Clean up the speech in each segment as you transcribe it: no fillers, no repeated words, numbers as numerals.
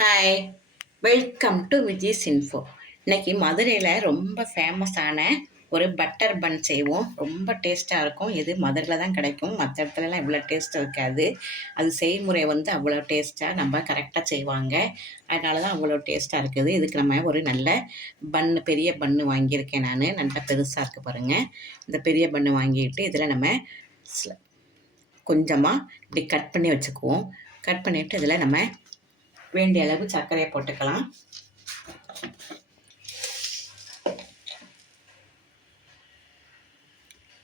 Hi, welcome to Vijay's info. இன்னைக்கு மதுரையில் ரொம்ப ஃபேமஸான ஒரு பட்டர் பன் செய்வோம். ரொம்ப டேஸ்ட்டாக இருக்கும். இது மதுரையில் தான் கிடைக்கும், மற்ற இடத்துலலாம் இவ்வளோ டேஸ்ட் இருக்காது. அது செய்முறை அவ்வளோ டேஸ்ட்டாக நம்ம கரெக்டாக செய்வாங்க. அதனால தான் அவ்வளோ டேஸ்ட்டாக இருக்குது. இதுக்கு நம்ம ஒரு நல்ல பெரிய பன்னு வாங்கியிருக்கேன். நான் நல்லா பெருசாக இருக்குது பாருங்கள். இந்த பெரிய பன்னு வாங்கிட்டு இதில் நம்ம கொஞ்சமாக இப்படி கட் பண்ணி வச்சுக்குவோம். கட் பண்ணிவிட்டு இதில் நம்ம வேண்டிய அளவு சர்க்கரையை போட்டுக்கலாம்.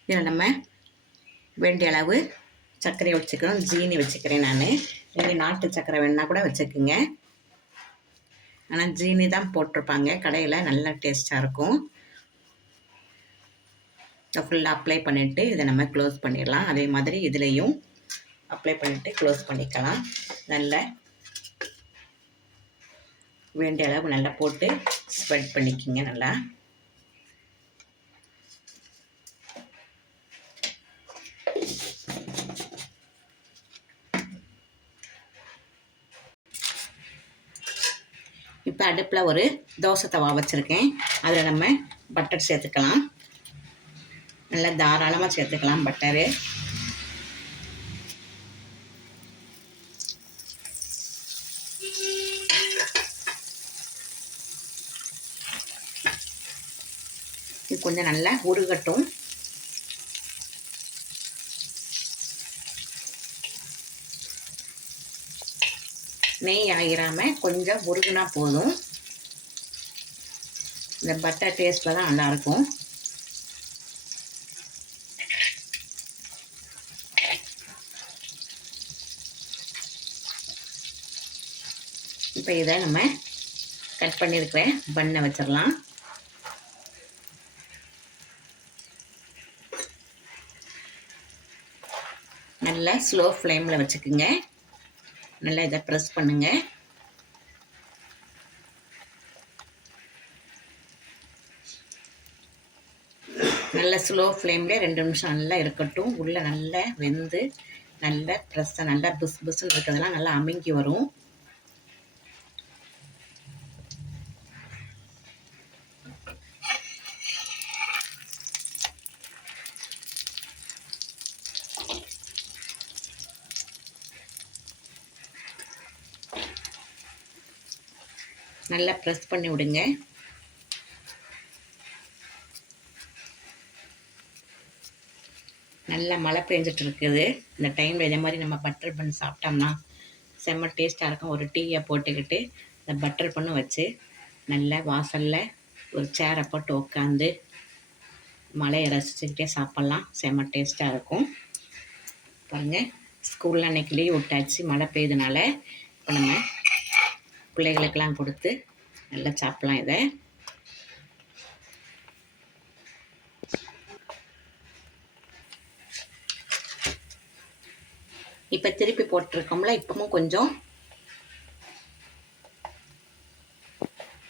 இதில் நம்ம வேண்டிய அளவு சர்க்கரையை வச்சுக்கிறோம். ஜீனி வச்சுக்கிறேன் நான். நீங்கள் நாட்டு சர்க்கரை வேணால் கூட வச்சுக்கோங்க. ஆனால் ஜீனி தான் போட்டிருப்பாங்க கடையில், நல்லா டேஸ்ட்டாக இருக்கும். ஃபுல்லாக அப்ளை பண்ணிவிட்டு இதை நம்ம க்ளோஸ் பண்ணிடலாம். அதே மாதிரி இதுலேயும் அப்ளை பண்ணிவிட்டு க்ளோஸ் பண்ணிக்கலாம். நல்ல வேண்டிய அளவு நல்லா போட்டு ஸ்ப்ரெட் பண்ணிக்கிங்க. நல்லா இப்போ அடுப்பில் ஒரு தோசை தவா வச்சுருக்கேன். அதில் நம்ம பட்டர் சேர்த்துக்கலாம். நல்லா தாராளமாக சேர்த்துக்கலாம் பட்டரு. இது கொஞ்சம் நல்லா உருகட்டும். நெய் ஆகிராமல் கொஞ்சம் உருகுனா போதும். இந்த பட்டர் டேஸ்ட்டில் தான் நல்லாயிருக்கும். இப்போ இதை நம்ம கட் பண்ணியிருக்கிற பண்ணை வச்சிடலாம். நல்லா ஸ்லோ ஃப்ளேமில் வச்சுக்குங்க. நல்லா இதை ப்ரெஸ் பண்ணுங்க. நல்லா ஸ்லோ ஃப்ளேமில் 2 நிமிஷம் நல்லா இருக்கட்டும். உள்ளே நல்லா வெந்து நல்லா ப்ரெஸ்ஸை நல்லா புஸ் புஸ்ன்னு இருக்கிறதெல்லாம் நல்லா அமுங்கி வரும். நல்லா ப்ரெஸ் பண்ணி விடுங்க. நல்லா மழை பெஞ்சிட்டு இருக்குது. இந்த டைமில் இதே மாதிரி நம்ம பட்டர் பன் சாப்பிட்டோம்னா செம்ம டேஸ்ட்டாக இருக்கும். ஒரு டீயை போட்டுக்கிட்டு இந்த பட்டர் பண்ணு வச்சு நல்லா வாசலில் ஒரு சேரை போட்டு உட்காந்து மழையை ரசிச்சுக்கிட்டே சாப்பிட்லாம். செம்ம டேஸ்ட்டாக இருக்கும். பாருங்கள், ஸ்கூலில் அன்றைக்கி லீவ் விட்டாச்சு மழை பெய்யுதுனால. இப்போ நம்ம பிள்ளைகளுக்கெல்லாம் கொடுத்து நல்லா சாப்பிட்லாம். இதை இப்போ திருப்பி போட்டிருக்கோம்ல, இப்பவும் கொஞ்சம்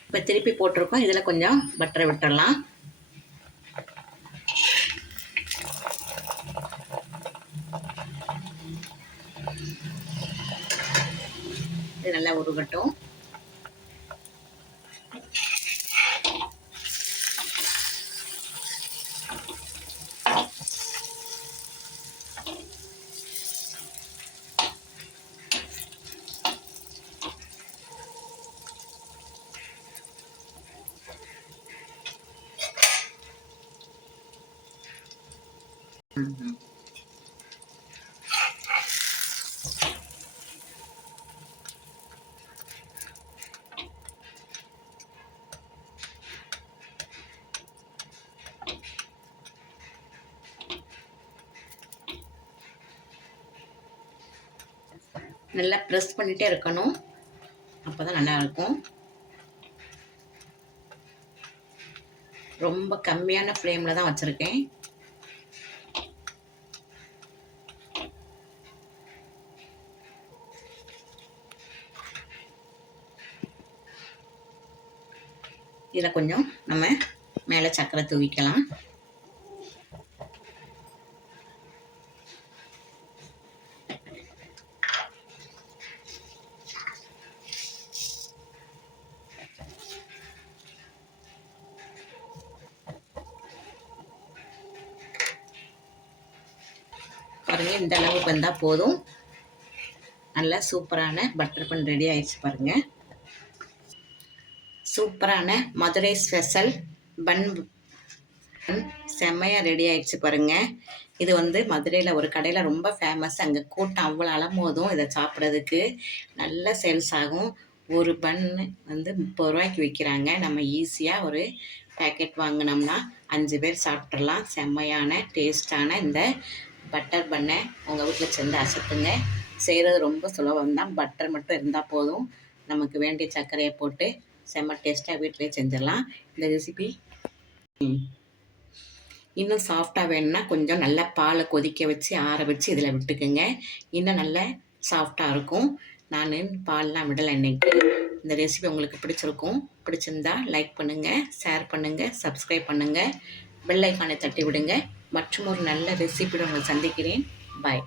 இப்போ திருப்பி போட்டிருக்கோம். இதில் கொஞ்சம் பட்டரை விட்டுடலாம். இது நல்லா உருகட்டும். நல்லா ப்ரெஸ் பண்ணிகிட்டே இருக்கணும், அப்போ தான் நல்லாயிருக்கும். ரொம்ப கம்மியான ஃப்ளேமில் தான் வச்சுருக்கேன். இதில் கொஞ்சம் நம்ம மேலே சர்க்கரை தூவிக்கலாம். பாருங்கள், இந்த அளவுக்கு வந்தால் போதும். நல்லா சூப்பரான பட்டர் பன் ரெடி ஆயிடுச்சு பாருங்கள். சூப்பரான மதுரை ஸ்பெஷல் பன் செம்மையாக ரெடி ஆயிடுச்சு பாருங்கள். இது வந்து மதுரையில் ஒரு கடையில் ரொம்ப ஃபேமஸ். அங்கே கூட்டம் அவ்வளோ அலமோதும் இதை சாப்பிட்றதுக்கு நல்ல சேல்ஸ் ஆகும். ஒரு பன் வந்து 30 ரூபாய்க்கு விற்கிறாங்க. நம்ம ஈஸியாக ஒரு பேக்கெட் வாங்கினோம்னா 5 பேர் சாப்பிட்றலாம். செம்மையான டேஸ்டான இந்த பட்டர் பண்ணை உங்கள் வீட்டில் செஞ்சு அசத்துங்க. செய்கிறது ரொம்ப சுலபம்தான். பட்டர் மட்டும் இருந்தால் போதும். நமக்கு வேண்டிய சர்க்கரையை போட்டு செம்ம டேஸ்ட்டாக வீட்டிலே செஞ்சிடலாம். இந்த ரெசிபி இன்னும் சாஃப்டாக வேணும்னா கொஞ்சம் நல்லா பாலை கொதிக்க வச்சு ஆற வச்சு இதில் விட்டுக்குங்க. இன்னும் நல்லா சாஃப்டாக இருக்கும். நான் பால்லாம் விடலை இன்னைக்கு. இந்த ரெசிபி உங்களுக்கு பிடிச்சிருந்தா லைக் பண்ணுங்கள், ஷேர் பண்ணுங்கள், சப்ஸ்கிரைப் பண்ணுங்கள், பெல் ஐக்கானை தட்டி விடுங்க. மற்றும் ஒரு நல்ல ரெசிபியோட உங்களை சந்திக்கிறேன். பாய்.